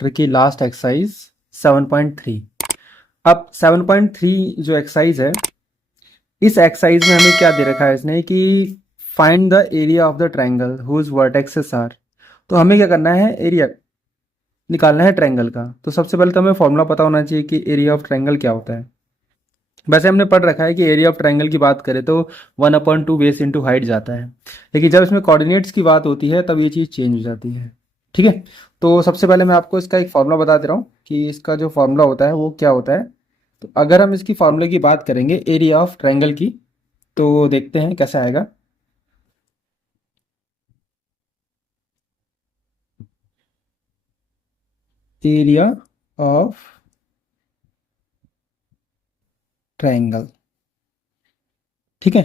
की last exercise 7.3। अब 7.3 जो एक्सरसाइज है, इस एक्सरसाइज में हमें क्या दे रखा है इसने कि find the area of the triangle whose vertexes are. तो हमें क्या करना है, एरिया निकालना है ट्रायंगल का। तो सबसे पहले तो हमें फॉर्मूला पता होना चाहिए कि एरिया ऑफ ट्रायंगल क्या होता है। वैसे हमने पढ़ रखा है कि एरिया ऑफ ट्रायंगल की बात करें तो 1/2 बेस इंटू हाइट जाता है, लेकिन जब इसमें कोऑर्डिनेट्स की बात होती है तब ये चीज़ चेंज हो जाती है। ठीक है, तो सबसे पहले मैं आपको इसका एक फॉर्मूला बता दे रहा हूँ कि इसका जो फॉर्मूला होता है वो क्या होता है। तो अगर हम इसकी फॉर्मूले की बात करेंगे एरिया ऑफ ट्रायंगल की, तो देखते हैं कैसे आएगा। एरिया ऑफ ट्रायंगल, ठीक है।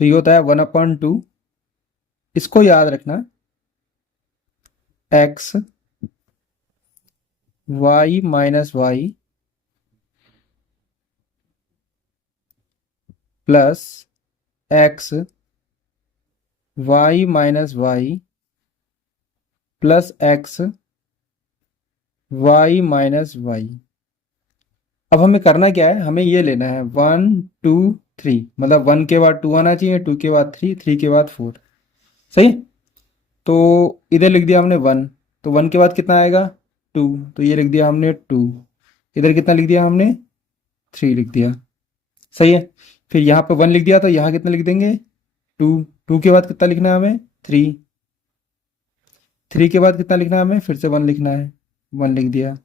तो ये होता है 1/2, इसको याद रखना, x y minus y plus x y minus y plus x y minus y. अब हमें करना क्या है, हमें ये लेना है 1 2 3, मतलब 1 के बाद 2 आना चाहिए, 2 के बाद 3, 3 के बाद 4। सही है? तो इधर लिख दिया हमने 1, तो 1 के बाद कितना आएगा 2, तो ये लिख दिया हमने 2। इधर कितना लिख दिया हमने 3 लिख दिया। सही है? फिर यहाँ पे 1 लिख दिया तो यहाँ कितना लिख देंगे 2। 2 के बाद कितना लिखना है हमें 3। 3 के बाद कितना लिखना है हमें, फिर से 1 लिखना है, 1 लिख दिया।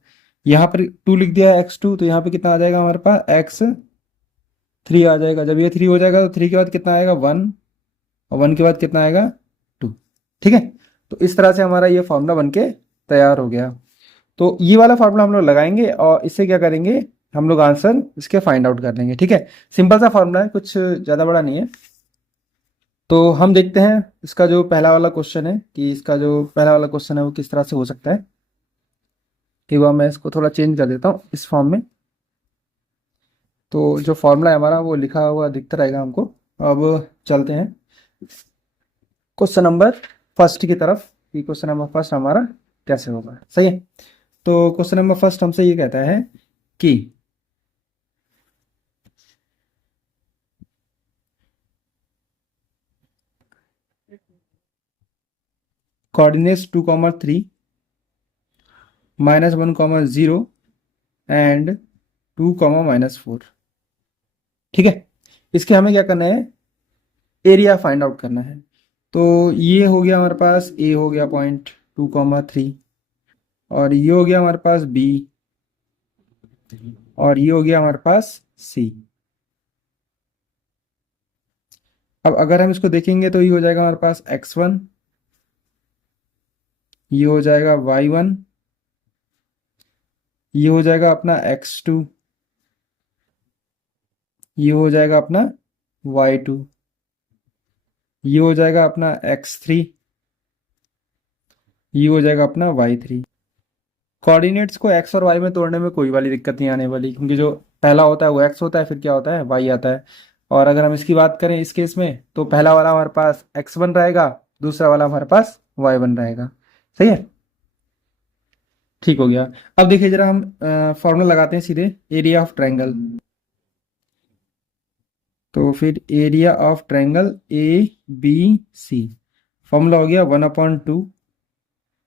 यहाँ पर 2 लिख दिया है x2, तो यहाँ पे कितना आ जाएगा हमारे पास x3 आ जाएगा। जब ये 3 हो जाएगा तो 3 के बाद कितना आएगा 1, और 1 के बाद कितना आएगा 2। ठीक है, तो इस तरह से हमारा ये फॉर्मूला बन के तैयार हो गया। तो ये वाला फार्मूला हम लोग लगाएंगे और इससे क्या करेंगे, हम लोग आंसर इसके फाइंड आउट कर लेंगे। ठीक है, सिंपल सा फार्मूला है, कुछ ज़्यादा बड़ा नहीं है। तो हम देखते हैं इसका जो पहला वाला क्वेश्चन है कि इसका जो पहला वाला क्वेश्चन है वो किस तरह से हो सकता है। कि वह मैं इसको थोड़ा चेंज कर देता हूँ इस फॉर्म में। तो जो फॉर्मूला है हमारा वो लिखा हुआ दिखता रहेगा हमको। अब चलते हैं क्वेश्चन नंबर फर्स्ट की तरफ कि क्वेश्चन नंबर फर्स्ट हमारा कैसे होगा। सही है? तो क्वेश्चन नंबर फर्स्ट हमसे ये कहता है कि कोऑर्डिनेट्स 2,3 -1,0 एंड 2, -4। ठीक है, इसके हमें क्या करना है, एरिया फाइंड आउट करना है। तो ये हो गया हमारे पास, ए हो गया पॉइंट 2,3, और ये हो गया हमारे पास बी, और ये हो गया हमारे पास सी। अब अगर हम इसको देखेंगे तो ये हो जाएगा हमारे पास x1, ये हो जाएगा y1, ये हो जाएगा अपना x2, ये हो जाएगा अपना y2, ये हो जाएगा अपना x3, ये हो जाएगा अपना y3। कोऑर्डिनेट्स को x और y में तोड़ने में कोई वाली दिक्कत नहीं आने वाली, क्योंकि जो पहला होता है वो x होता है, फिर क्या होता है y आता है। और अगर हम इसकी बात करें इस केस में, तो पहला वाला हमारे पास x बन रहेगा, दूसरा वाला हमारे पास y बन रहेगा। सही है? ठीक हो गया। अब देखिए जरा हम फॉर्मूला लगाते हैं सीधे, एरिया ऑफ ट्रायंगल। तो फिर area of triangle A B C, formula हो गया 1/2।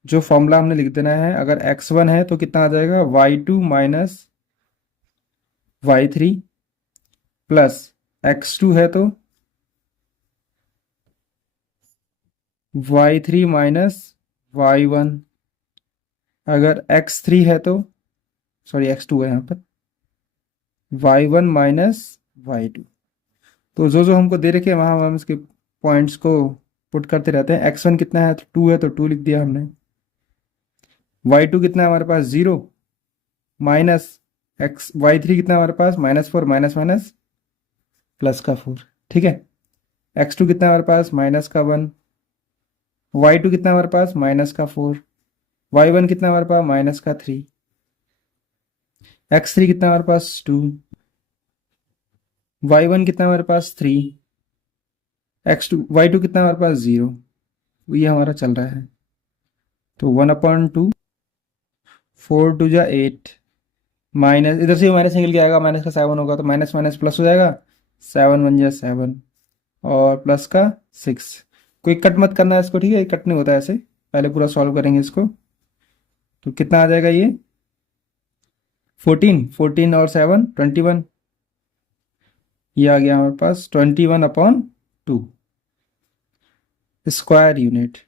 जो फॉर्मूला हमने लिख देना है, अगर x1 है तो कितना आ जाएगा y2 minus y3 plus x2 है तो y3 माइनस y1। अगर x3 है तो, सॉरी x2 है यहाँ पर, y1 माइनस y2। तो जो जो हमको दे रखे हैं वहाँ हम इसके पॉइंट्स को पुट करते रहते हैं। x1 कितना है तो 2 है, तो 2 लिख दिया हमने। y2 कितना है हमारे पास 0, माइनस y3 कितना है हमारे पास -4, माइनस माइनस प्लस का 4। ठीक है, x2 कितना है हमारे पास -1, y2 कितना है हमारे पास -4, y1 कितना है हमारे पास -3, x3 कितना है हमारे पास 2, y1 कितना है हमारे पास 3, y2 कितना है हमारे पास 0। ये हमारा चल रहा है। तो 1/2 4 टू जा 8, माइनस इधर से माइनस निकल के आएगा, माइनस का 7 होगा तो माइनस माइनस प्लस हो जाएगा, 7 1 जा 7 और प्लस का 6। कोई कट मत करना है इसको, ठीक है, कट नहीं होता है ऐसे, पहले पूरा सॉल्व करेंगे इसको। तो कितना आ जाएगा ये 14, 14 और 7 21, ये आ गया हमारे पास 21/2 स्क्वायर यूनिट।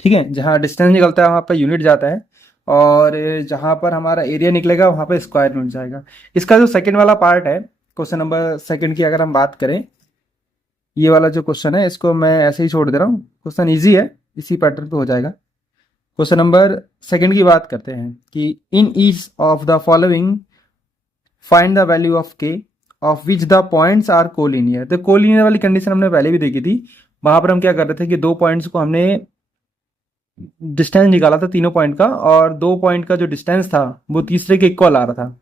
ठीक है, जहाँ डिस्टेंस निकलता है वहाँ पर यूनिट जाता है, और जहाँ पर हमारा एरिया निकलेगा वहाँ पर स्क्वायर यूनिट जाएगा। इसका जो सेकंड वाला पार्ट है, क्वेश्चन नंबर सेकंड की अगर हम बात करें, ये वाला जो क्वेश्चन है इसको मैं ऐसे ही छोड़ दे रहा हूँ, क्वेश्चन ईजी है, इसी पैटर्न पे हो जाएगा। क्वेश्चन नंबर सेकंड की बात करते हैं कि in each of the following find the value of k of which the points are collinear. तो कोलिनियर वाली कंडीशन हमने पहले भी देखी थी, वहां पर हम क्या कर रहे थे कि दो पॉइंट्स को हमने डिस्टेंस निकाला था तीनों पॉइंट का, और दो पॉइंट का जो डिस्टेंस था वो तीसरे के इक्वल आ रहा था।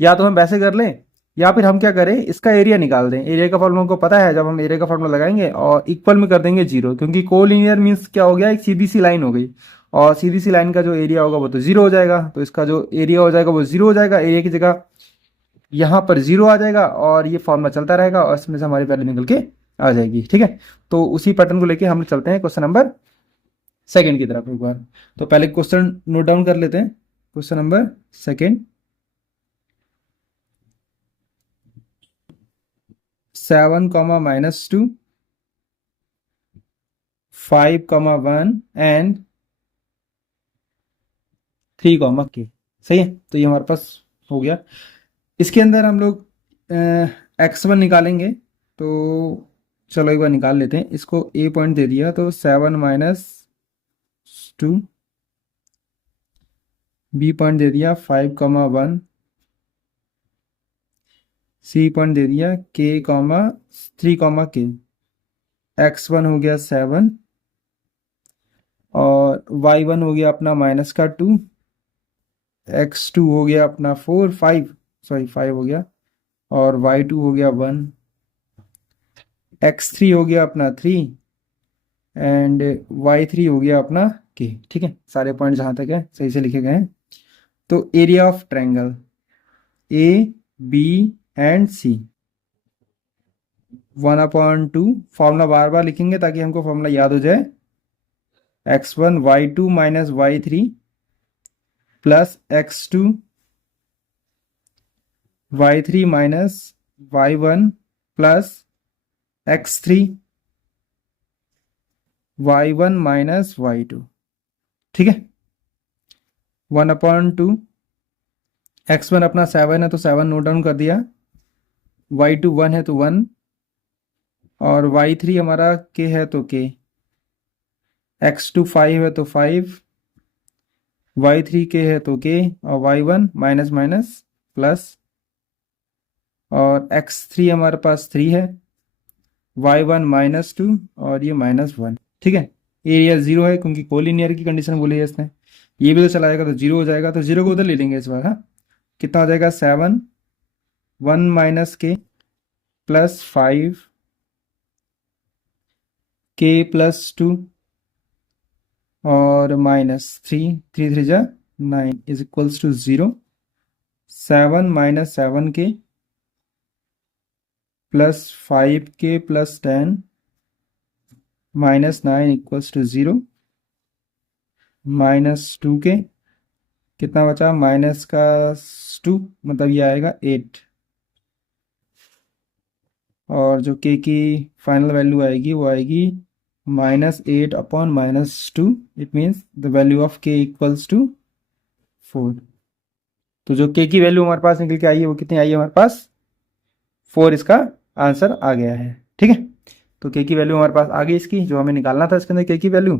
या तो हम वैसे कर लें, या फिर हम क्या करें, इसका एरिया निकाल दें। एरिया का फॉर्मूला हमको पता है, जब हम एरिया का फॉर्मूला लगाएंगे और इक्वल में कर देंगे 0, क्योंकि कोलिनियर मीन्स क्या हो गया, एक सीधी सी लाइन हो गई, और सीधी सी लाइन का जो एरिया होगा वो तो 0 हो जाएगा, तो इसका जो एरिया हो जाएगा वो 0 हो जाएगा, एरिया की जगह यहाँ पर 0 आ जाएगा, और ये फॉर्मूला चलता रहेगा और इसमें से हमारी वैल्यू निकल के आ जाएगी। ठीक है, तो उसी पैटर्न को लेके हम चलते हैं क्वेश्चन नंबर सेकंड की तरफ एक बार। तो पहले क्वेश्चन नोट डाउन कर लेते हैं। क्वेश्चन नंबर सेकंड, 7 -2 5 1 एंड 3 के, सही है। तो ये हमारे पास हो गया। इसके अंदर हम लोग x1 निकालेंगे, तो चलो एक बार निकाल लेते हैं इसको। a पॉइंट दे दिया तो 7 -2, b पॉइंट दे दिया 5 1, c पॉइंट दे दिया k 3 k, x1 हो गया 7 और y1 हो गया अपना -2, x2 हो गया अपना 5 हो गया, और y2 हो गया 1, x3 हो गया अपना 3 एंड y3 हो गया अपना k। ठीक है, सारे पॉइंट जहां तक है सही से लिखे गए हैं। तो area of triangle A B and C 1/2, formula बार बार लिखेंगे ताकि हमको फॉर्मूला याद हो जाए। x1 y2 y3 plus x2 y3 y1 plus x3 y1 y2। ठीक है, 1/2, x1 अपना 7 है तो 7 नोट डाउन कर दिया, y2 1 है तो 1, और y3 हमारा k है तो k, x2 5 है तो 5, y3 k है तो k, और y1 माइनस माइनस प्लस, और x3 हमारे पास 3 है, y1 -2 और ये -1। ठीक है, एरिया 0 है क्योंकि कोलिनियर की कंडीशन बोली है इसने। ये भी तो चला जाएगा तो 0 हो जाएगा, तो 0 को उधर ले लेंगे इस बार। हाँ, कितना हो जाएगा 7 1 k प्लस 5 k प्लस 2 और -3, 3 3 जा 9 is equals to 0। 7 -7 k plus 5 k plus 10 -9 equals to 0, -2 k, कितना बचा -2, मतलब ये आएगा 8, और जो k की फाइनल वैल्यू आएगी वो आएगी -8/-2, it means the value of k equals to 4। तो जो k की वैल्यू हमारे पास निकल के आई है वो कितनी आई है हमारे पास 4, इसका आंसर आ गया है। ठीक है, तो k की वैल्यू हमारे पास आ गई इसकी, जो हमें निकालना था इसके अंदर k की वैल्यू।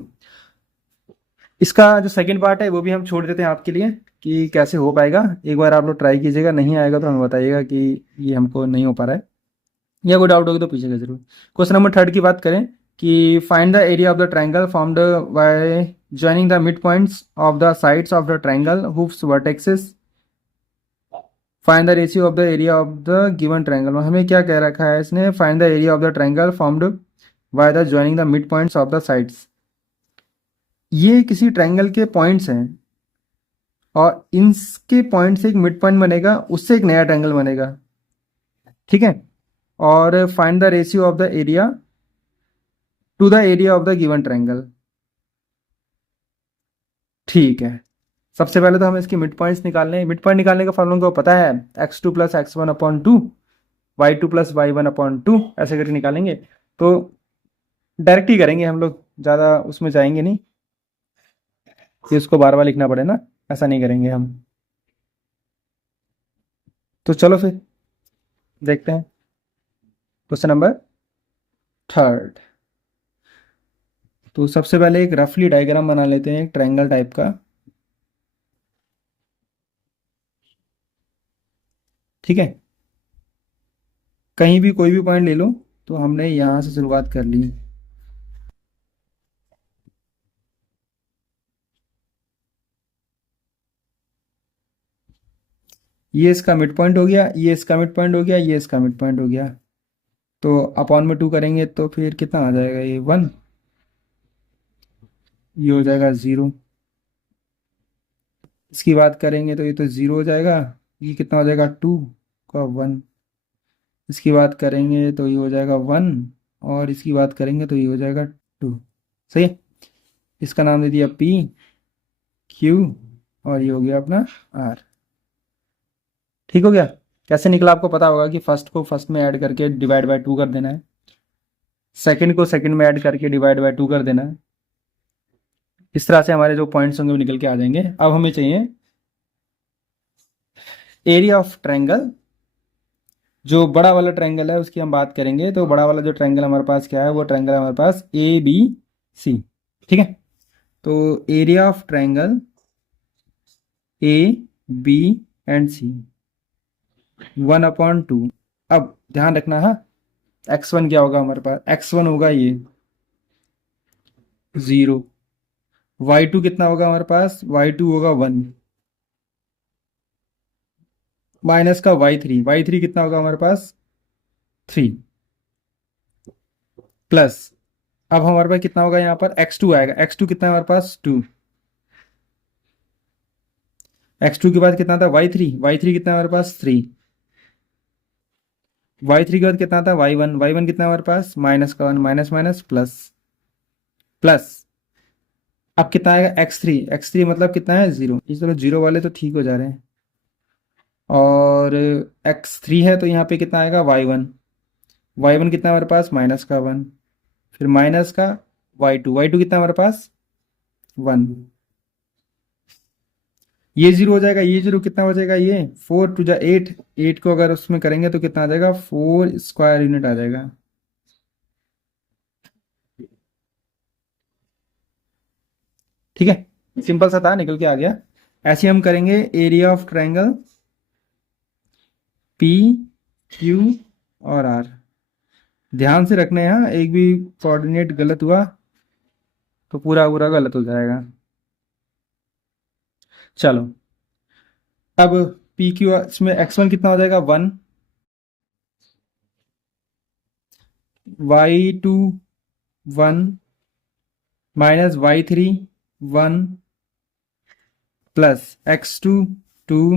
इसका जो सेकंड पार्ट है वो भी हम छोड़ देते हैं आपके लिए कि कैसे हो पाएगा। एक बार आप लोग ट्राई कीजिएगा, नहीं आएगा तो हमें बताइएगा कि ये हमको नहीं हो पा रहा है, या कोई डाउट होगा तो पूछेगा जरूर। क्वेश्चन नंबर थर्ड की बात करें कि find the area of the triangle formed by joining the mid points of the sides of the triangle whose vertexes, find the ratio of the area of the given triangle. हमें क्या कह रखा है इसने, find the area of the triangle formed by the joining the mid points of the sides. ये किसी triangle के points हैं और इनके पॉइंट से एक मिड पॉइंट बनेगा, उससे एक नया ट्रायंगल बनेगा। ठीक है, और find the ratio of the area to the area of the given triangle. ठीक है, सबसे पहले तो हमें इसके मिड पॉइंट्स निकालने हैं। मिड पॉइंट निकालने का फॉर्मूला को पता है, x2 + x1/2, y2 + y1/2, ऐसे करके निकालेंगे। तो डायरेक्ट ही करेंगे हम लोग, ज़्यादा उसमें जाएंगे नहीं कि उसको बार बार लिखना पड़े ना, ऐसा नहीं करेंगे हम। तो चलो फिर देखते हैं क्वेश्चन नंबर थर्ड। तो सबसे पहले एक रफली डायग्राम बना लेते हैं, एक ट्रायंगल टाइप का। ठीक है, कहीं भी कोई भी पॉइंट ले लो, तो हमने यहाँ से शुरुआत कर ली। ये इसका मिड पॉइंट हो गया, ये इसका मिड पॉइंट हो गया, ये इसका मिड पॉइंट हो गया। तो अपॉन में 2 करेंगे तो फिर कितना आ जाएगा, ये 1, ये हो जाएगा 0। इसकी बात करेंगे तो ये तो 0 हो जाएगा, ये कितना हो जाएगा 2 का 1। इसकी बात करेंगे तो ये हो जाएगा 1, और इसकी बात करेंगे तो ये हो जाएगा 2। सही है, इसका नाम दे दिया P Q, और ये हो गया अपना R। ठीक हो गया। कैसे निकला आपको पता होगा कि फर्स्ट को फर्स्ट में ऐड करके डिवाइड बाय 2 कर देना है, सेकंड को सेकंड में ऐड करके डिवाइड बाय 2 कर देना है। इस तरह से हमारे जो पॉइंट्स होंगे वो निकल के आ जाएंगे। अब हमें चाहिए एरिया ऑफ ट्रायंगल। जो बड़ा वाला ट्रायंगल है उसकी हम बात करेंगे। तो बड़ा वाला जो ट्रायंगल हमारे पास क्या है, वो ट्रायंगल हमारे पास ABC। ठीक है, तो area of triangle A B and C 1/2। अब ध्यान रखना है, x1 क्या होगा हमारे पास, x1 होगा ये 0। y2 कितना होगा हमारे पास, y2 होगा 1, माइनस का y3 कितना होगा हमारे पास 3, प्लस अब हमारे पास कितना होगा यहाँ पर x2 आएगा। x2 कितना है हमारे पास 2, x2 के बाद कितना था y3 कितना है हमारे पास 3, y3 के बाद कितना था y1 कितना है हमारे पास माइनस का 1, माइनस माइनस प्लस प्लस। अब कितना आएगा x3 मतलब कितना है 0। इस तरह 0 वाले तो ठीक हो जा रहे हैं, और x3 है तो यहाँ पे कितना आएगा y1 कितना है हमारे पास माइनस का 1, फिर माइनस का y2 कितना है हमारे पास 1। ये 0 हो जाएगा, ये 0 कितना हो जाएगा, ये 4 × 2 = 8, 8 को अगर उसमें करेंगे तो कितना आ जाएगा 4 स्क्वायर यूनिट आ जाएगा। ठीक है, सिंपल सा था, निकल के आ गया। ऐसे हम करेंगे area of triangle P Q और R। ध्यान से रखना है, यहाँ एक भी कोऑर्डिनेट गलत हुआ तो पूरा पूरा गलत हो जाएगा। चलो, अब पी क्यू इसमें x1 कितना हो जाएगा 1, y2 1, minus y3 1, plus x2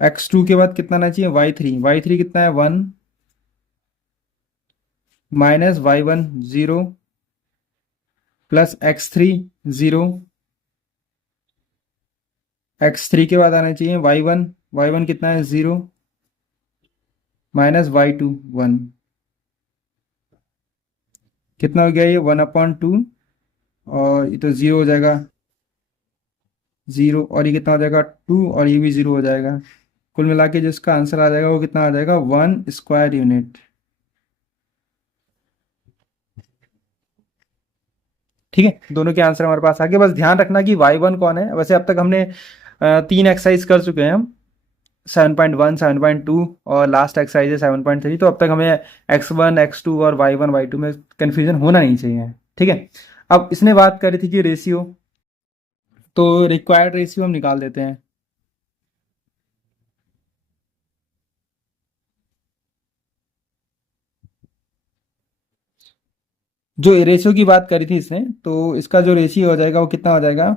x2 के बाद कितना आना चाहिए y3 कितना है 1, minus y1 0, plus x3 0, x3 के बाद आना चाहिए y1 कितना है 0, माइनस y2 1। कितना हो गया ये 1/2, और ये तो 0 हो जाएगा 0, और ये कितना हो जाएगा 2, और ये भी 0 हो जाएगा। कुल मिला के जिसका आंसर आ जाएगा वो कितना आ जाएगा 1 स्क्वायर यूनिट। ठीक है, दोनों के आंसर हमारे पास आ गए। बस ध्यान रखना कि y1 कौन है। वैसे अब तक हमने 3 एक्सरसाइज कर चुके हैं हम, 7.1 7.2 और लास्ट एक्सरसाइज है 7.3। तो अब तक हमें x1 x2 और y1 y2 में कंफ्यूजन होना नहीं चाहिए। ठीक है, अब इसने बात करी थी कि रेशियो, तो रिक्वायर्ड रेशियो हम निकाल देते हैं। जो रेशियो की बात करी थी इसने, तो इसका जो रेशियो हो जाएगा वो कितना हो जाएगा,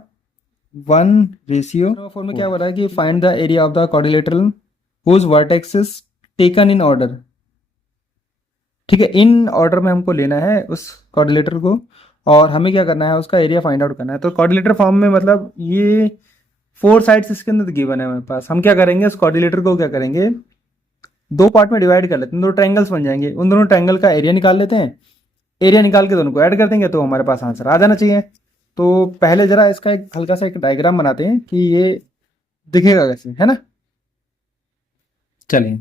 1:4 में क्या हो रहा है कि find the area of the quadrilateral whose vertexes taken in order. ठीक है, इन ऑर्डर में हमको लेना है उस क्वाड्रिलेटर को, और हमें क्या करना है, उसका एरिया फाइंड आउट करना है। तो क्वाड्रिलेटर फॉर्म में मतलब ये 4 साइड्स इसके अंदर गिवन है हमारे पास। हम क्या करेंगे, उस क्वाड्रिलेटर को क्या करेंगे, 2 पार्ट में डिवाइड कर लेते हैं, 2 ट्रायंगल्स बन जाएंगे, उन दोनों ट्रायंगल का एरिया निकाल लेते हैं। एरिया निकाल के दोनों को ऐड कर देंगे तो हमारे पास आंसर आ जाना चाहिए। तो पहले जरा इसका एक हल्का सा एक डायग्राम बनाते हैं कि ये दिखेगा कैसे, है ना। चलिए,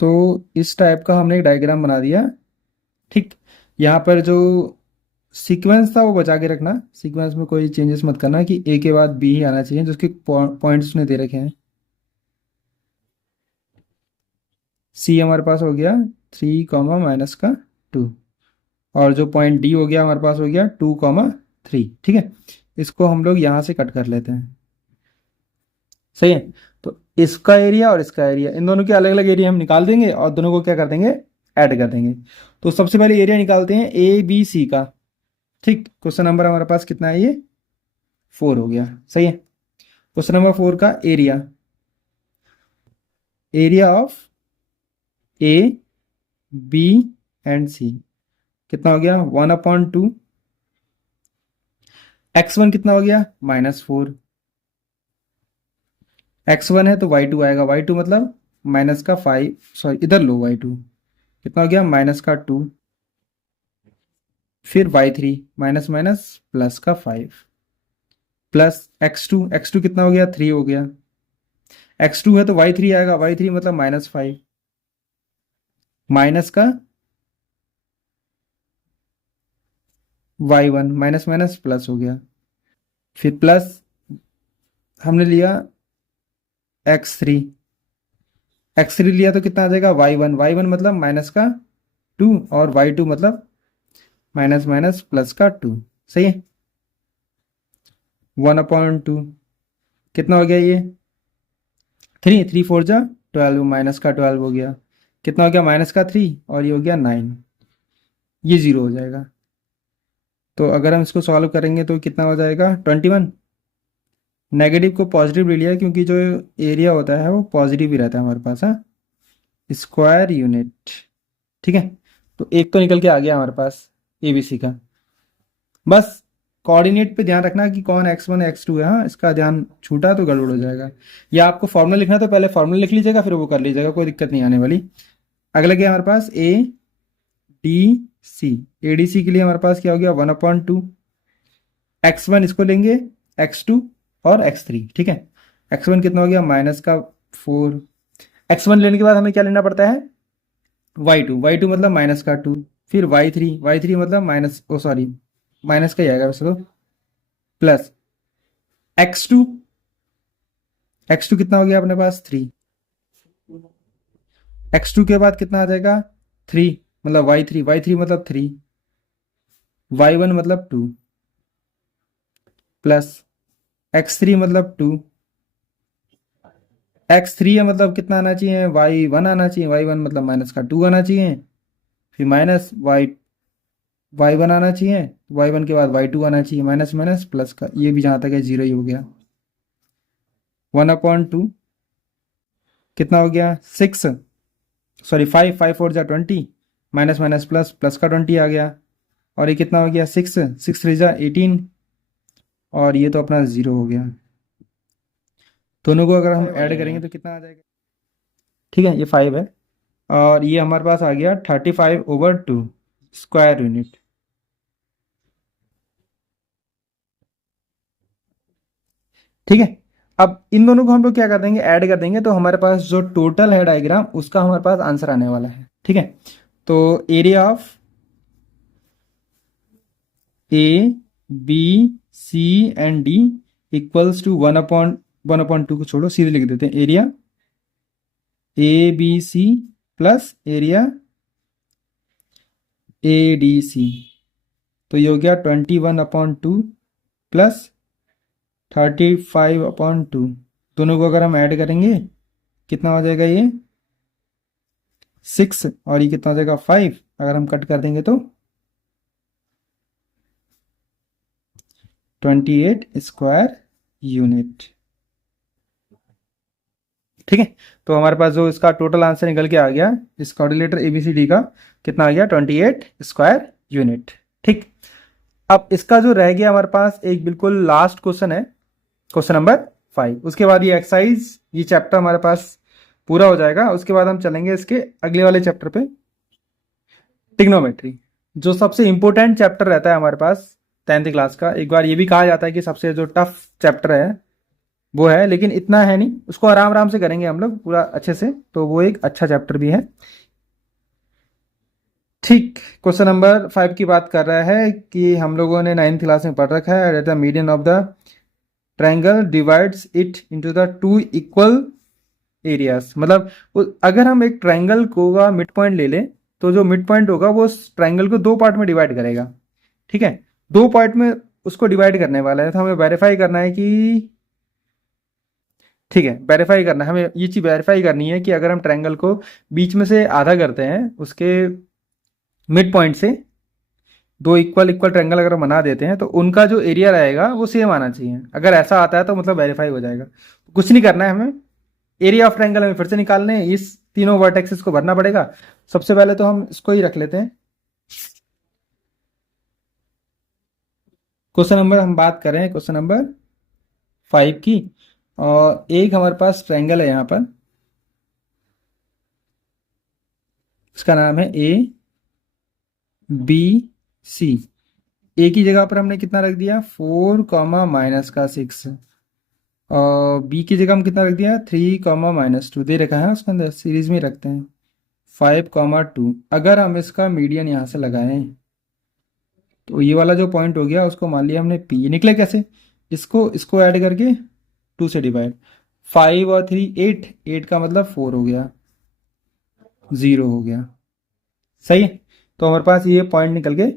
तो इस टाइप का हमने एक डायग्राम बना दिया। ठीक, यहाँ पर जो सीक्वेंस था वो बचा के रखना, सीक्वेंस में कोई चेंजेस मत करना कि ए के बाद बी ही आना चाहिए, जिसके पॉइंट्स ने दे रखे हैं। सी हमारे पास हो गया 3, -2, और जो पॉइंट डी हो गया हमारे पास हो गया 2, 3। ठीक है, इसको हम लोग यहाँ से कट कर लेते हैं। सही है, तो इसका एरिया और इसका एरिया, इन दोनों के अलग अलग एरिया हम निकाल देंगे और दोनों को क्या कर देंगे, ऐड कर देंगे। तो सबसे पहले एरिया निकालते हैं ए बी सी का। ठीक, क्वेश्चन नंबर हमारे पास कितना है, ये 4 हो गया। सही है, क्वेश्चन नंबर 4 का area, area of A B and C कितना हो गया, 1/2। x1 कितना हो गया, -4। x1 है तो y2 आएगा, y2 मतलब -5, सॉरी इधर लो, y2 कितना हो गया, -2। फिर y3 minus minus +5, plus x2 कितना हो गया, 3 हो गया। x2 है तो y3 आएगा, y3 मतलब -5, माइनस का y1 माइनस माइनस प्लस हो गया। फिर प्लस हमने लिया x3, x3 लिया तो कितना आ जाएगा, y1 मतलब माइनस का 2, और y2 मतलब माइनस माइनस प्लस का 2। सही है, 1/2 कितना हो गया, ये 3 जा 12, माइनस का 12 हो गया, कितना हो गया, -3, और ये हो गया 9, ये 0 हो जाएगा। तो अगर हम इसको सॉल्व करेंगे तो कितना हो जाएगा, 21। नेगेटिव को पॉजिटिव ले लिया क्योंकि जो एरिया होता है वो पॉजिटिव ही रहता है हमारे पास। हाँ, स्क्वायर यूनिट। ठीक है, तो एक तो निकल के आ गया हमारे पास एबीसी का। बस कोऑर्डिनेट पे ध्यान रखना कि कौन x1 x2 है। हाँ, इसका ध्यान छूटा तो गड़बड़ हो जाएगा। या आपको फॉर्मूला लिखना तो पहले फॉर्मूला लिख लीजिएगा, फिर वो कर लीजिएगा, कोई दिक्कत नहीं आने वाली। अगला क्या है हमारे पास, ए डी सी। ए डी सी के लिए हमारे पास क्या हो गया, 1/2। x1 इसको लेंगे, x2 और x3। ठीक है, x1 कितना हो गया, -4। x1 लेने के बाद हमें क्या लेना पड़ता है, y2 मतलब -2। फिर y3 मतलब माइनस, ओ सॉरी माइनस का ही आएगा वैसे तो, प्लस x2। x2 कितना हो गया अपने पास, 3। x2 के बाद कितना आ जाएगा, 3 मतलब y3 मतलब 3, y1 मतलब 2, प्लस x3 मतलब 2। x3 है मतलब कितना आना चाहिए, y1 आना चाहिए, y1 मतलब -2 आना चाहिए। फिर माइनस y1 आना चाहिए, y1 के बाद y2 आना चाहिए, माइनस माइनस प्लस का, ये भी जहाँ तक है 0 ही हो गया। 1/2 कितना हो गया, 6, sorry 5, 5 4 20, minus minus plus, plus का 20 आ गया। और ये कितना हो गया, 6, 6 3 18, और ये तो अपना 0 हो गया। दोनों को अगर हम ऐड करेंगे तो कितना आ जाएगा, ठीक है, ये 5 है, और ये हमारे पास आ गया 35/2 स्क्वायर यूनिट। ठीक है, अब इन दोनों को हम लोग क्या कर देंगे, ऐड कर देंगे, तो हमारे पास जो टोटल है डायग्राम उसका हमारे पास आंसर आने वाला है। ठीक है, तो area of A B C and D equals to 1/2 को छोड़ो, सीधे लिख देते हैं, area A B C plus area A D C. तो ये हो गया 21/2 प्लस 35/2। दोनों को अगर हम ऐड करेंगे कितना हो जाएगा, ये 6, और ये कितना हो जाएगा, 5। अगर हम कट कर देंगे तो 28 स्क्वायर यूनिट। ठीक है, तो हमारे पास जो इसका टोटल आंसर निकल के आ गया इस कोऑर्डिनेटर एबीसीडी का, कितना आ गया 28 स्क्वायर यूनिट। ठीक, अब इसका जो रह गया हमारे पास एक बिल्कुल लास्ट क्वेश्चन है, क्वेश्चन नंबर 5। उसके बाद ये एक्सरसाइज, ये चैप्टर हमारे पास पूरा हो जाएगा। उसके बाद हम चलेंगे इसके अगले वाले चैप्टर पे, ट्रिग्नोमेट्री, जो सबसे इंपॉर्टेंट चैप्टर रहता है हमारे पास 10th क्लास का। एक बार ये भी कहा जाता है कि सबसे जो टफ चैप्टर है वो है, लेकिन इतना है नहीं, उसको आराम आराम से करेंगे हम लोग पूरा अच्छे से, तो वो एक अच्छा चैप्टर भी है। ठीक, क्वेश्चन नंबर 5 की बात कर रहा है कि हम लोगों ने 9th क्लास में पढ़ रखा है, the median of the triangle divides it into the two equal areas. मतलब अगर हम एक ट्रायंगल को का मिड पॉइंट ले लें, तो जो मिड पॉइंट होगा वो उस ट्रायंगल को दो पार्ट में डिवाइड करेगा। ठीक है, दो पार्ट में उसको डिवाइड करने वाला है, तो हमें वेरीफाई करना है कि, ठीक है, वेरीफाई करना है हमें, ये चीज वेरीफाई करनी है कि अगर हम ट्रायंगल को बीच में से आधा करते हैं, उसके मिड पॉइंट से दो इक्वल इक्वल ट्रायंगल अगर बना देते हैं, तो उनका जो एरिया रहेगा वो सेम आना चाहिए। अगर ऐसा आता है तो मतलब वेरीफाई हो जाएगा। कुछ नहीं करना है हमें, एरिया ऑफ ट्रायंगल हमें फिर से निकालने हैं, इस तीनों वर्टेक्सेस को भरना पड़ेगा। सबसे पहले तो हम इसको ही रख लेते हैं। क्वेश्चन नंबर हम बात कर रहे हैं क्वेश्चन नंबर 5 की, और एक हमारे पास ट्रायंगल है यहाँ पर, इसका नाम है ए बी सी। ए की जगह पर हमने कितना रख दिया 4 कॉमा माइनस का 6, और बी की जगह हम कितना रख दिया 3 कॉमा माइनस 2 दे रखा है उसके अंदर, सीरीज में रखते हैं 5 कॉमा 2। अगर हम इसका मीडियन यहाँ से लगाएं, तो ये वाला जो पॉइंट हो गया उसको मान लिया हमने पी। निकले कैसे, इसको इसको ऐड करके 2 से डिवाइड, 5 और 3 8, 8 का मतलब 4 हो गया, 0 हो गया। सही है, तो हमारे पास ये पॉइंट निकल के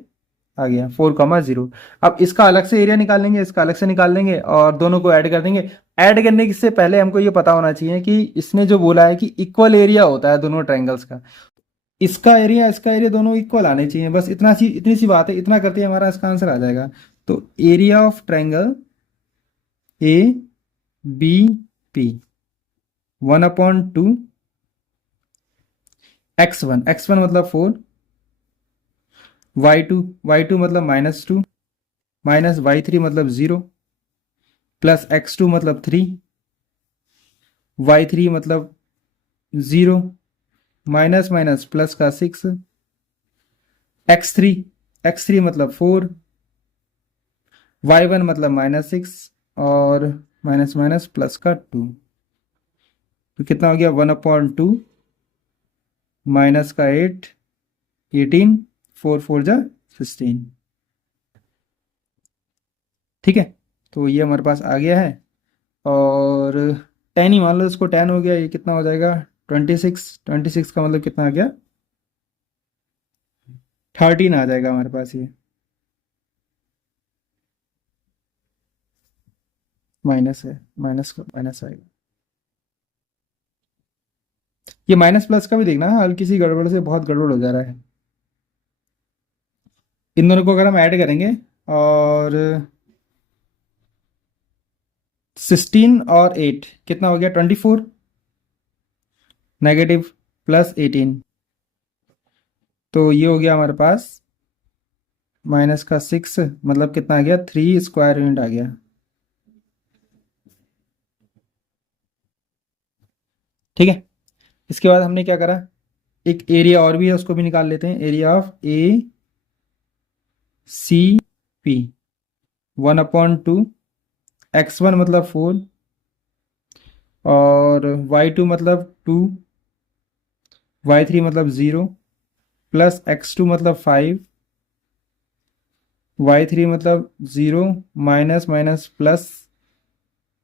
आ गया 4,0। अब इसका अलग से एरिया निकाल लेंगे, इसका अलग से निकाल लेंगे और दोनों को ऐड कर देंगे। ऐड करने से पहले हमको ये पता होना चाहिए कि इसने जो बोला है कि इक्वल एरिया होता है दोनों ट्रायंगल्स का, इसका एरिया दोनों इक्वल आने चाहिए। बस इतनी सी बात है, इतना करते ही हमारा इसका आंसर आ जाएगा। तो area of triangle A B P 1/2 x1 मतलब 4, y2 मतलब -2, माइनस y3 मतलब 0, प्लस x2 मतलब 3, y3 मतलब 0, माइनस माइनस प्लस का 6, x3 मतलब 4, y1 मतलब -6, और माइनस माइनस प्लस का 2। तो कितना हो गया 1/2 माइनस का 8, 18, 4 4 जा 16। ठीक है, तो ये हमारे पास आ गया है, और 10 ही मान लो इसको, 10 हो गया, ये कितना हो जाएगा 26 का मतलब कितना आ गया 13 आ जाएगा हमारे पास। ये माइनस है, माइनस का माइनस आएगा। ये माइनस प्लस का भी देखना है, हल्की सी गड़बड़ से बहुत गड़बड़ हो जा रहा है। इन दोनों को अगर हम ऐड करेंगे, और 16 और 8 कितना हो गया 24, नेगेटिव प्लस 18, तो ये हो गया हमारे पास माइनस का 6, मतलब कितना आ गया 3 स्क्वायर यूनिट आ गया। ठीक है, इसके बाद हमने क्या करा, एक एरिया और भी है उसको भी निकाल लेते हैं। Area of A C P 1/2, x1 मतलब 4, और y2 मतलब 2, y3 मतलब 0, प्लस x2 मतलब 5, y3 मतलब 0, minus minus plus,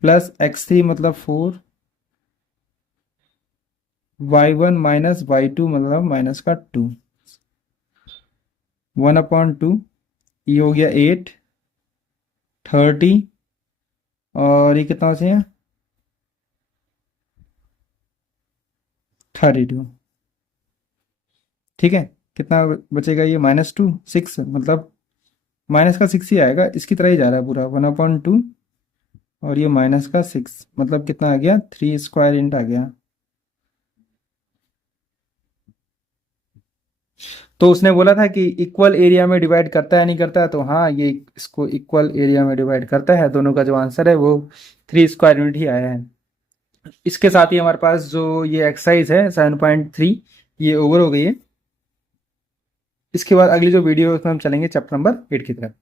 plus x3 मतलब 4, y1 माइनस y2 मतलब माइनस का 2, 1/2, ये हो गया 8, 30, और ये कितना बचे हैं 32। ठीक है, कितना बचेगा ये -2 6 मतलब माइनस का 6 ही आएगा, इसकी तरह ही जा रहा है पूरा 1/2 और ये -6 मतलब कितना आ गया 3 स्क्वायर इंट आ गया। तो उसने बोला था कि इक्वल एरिया में डिवाइड करता है नहीं करता है, तो हाँ ये इसको इक्वल एरिया में डिवाइड करता है। दोनों का जो आंसर है वो 3 स्क्वायर यूनिट ही आया है। इसके साथ ही हमारे पास जो ये एक्सरसाइज है 7.3 ये ओवर हो गई है। इसके बाद अगली जो वीडियो है उसमें हम चलेंगे चैप्टर नंबर 8 की तरफ।